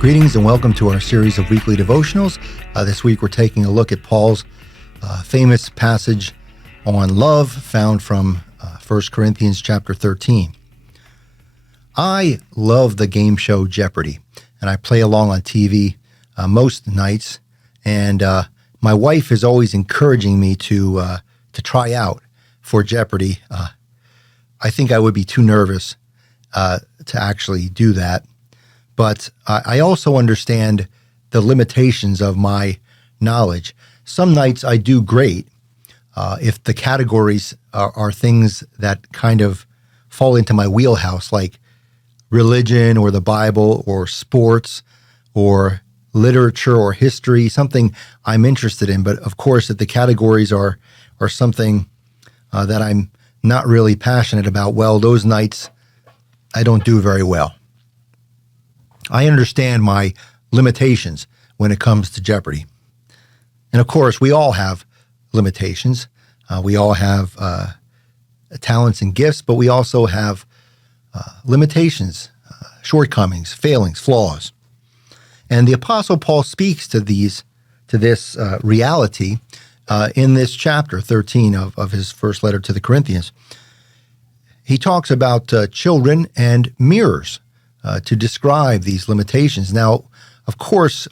Greetings and welcome to our series of weekly devotionals. This week we're taking a look at Paul's famous passage on love found from 1 Corinthians chapter 13. I love the game show Jeopardy, and I play along on TV most nights, and my wife is always encouraging me to try out for Jeopardy. I think I would be too nervous to actually do that. But I also understand the limitations of my knowledge. Some nights I do great if the categories are things that kind of fall into my wheelhouse, like religion or the Bible or sports or literature or history, something I'm interested in. But of course, if the categories are something that I'm not really passionate about, well, those nights I don't do very well. I understand my limitations when it comes to Jeopardy. And of course, we all have limitations. We all have talents and gifts, but we also have limitations, shortcomings, failings, flaws. And the Apostle Paul speaks to this reality in this chapter 13 of his first letter to the Corinthians. He talks about children and mirrors to describe these limitations. Now, of course,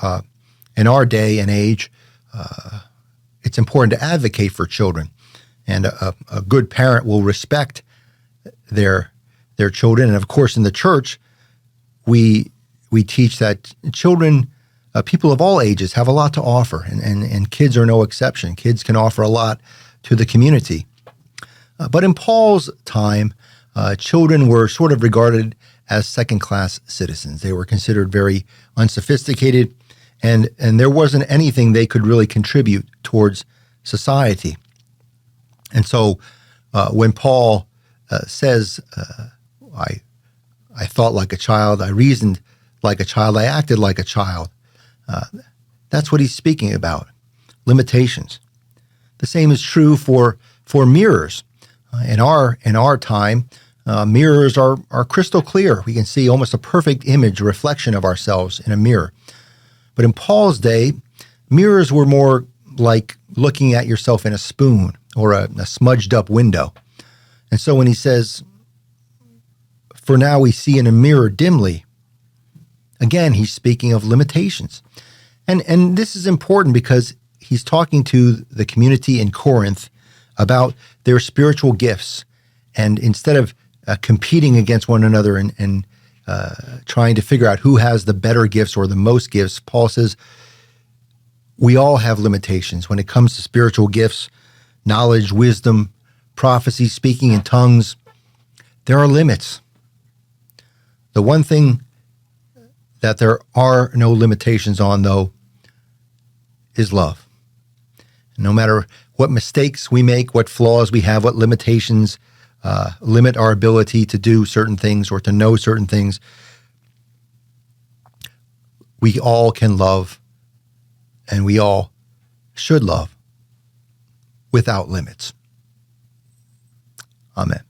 in our day and age, it's important to advocate for children, and a good parent will respect their children. And of course, in the church, we teach that children, people of all ages, have a lot to offer, and kids are no exception. Kids can offer a lot to the community. But in Paul's time, children were sort of regarded as second-class citizens. They were considered very unsophisticated, and there wasn't anything they could really contribute towards society. And so when Paul says, I thought like a child, I reasoned like a child, I acted like a child, that's what he's speaking about, limitations. The same is true for mirrors. In our time, mirrors are crystal clear. We can see almost a perfect image, reflection of ourselves in a mirror. But in Paul's day, mirrors were more like looking at yourself in a spoon or a smudged up window. And so when he says, for now we see in a mirror dimly, again, he's speaking of limitations. And this is important because he's talking to the community in Corinth about their spiritual gifts. And instead of competing against one another and trying to figure out who has the better gifts or the most gifts, Paul says we all have limitations when it comes to spiritual gifts, knowledge, wisdom, prophecy, speaking in tongues. There are limits. The one thing that there are no limitations on, though, is love. No matter what mistakes we make, what flaws we have, what limitations limit our ability to do certain things or to know certain things, we all can love, and we all should love without limits. Amen.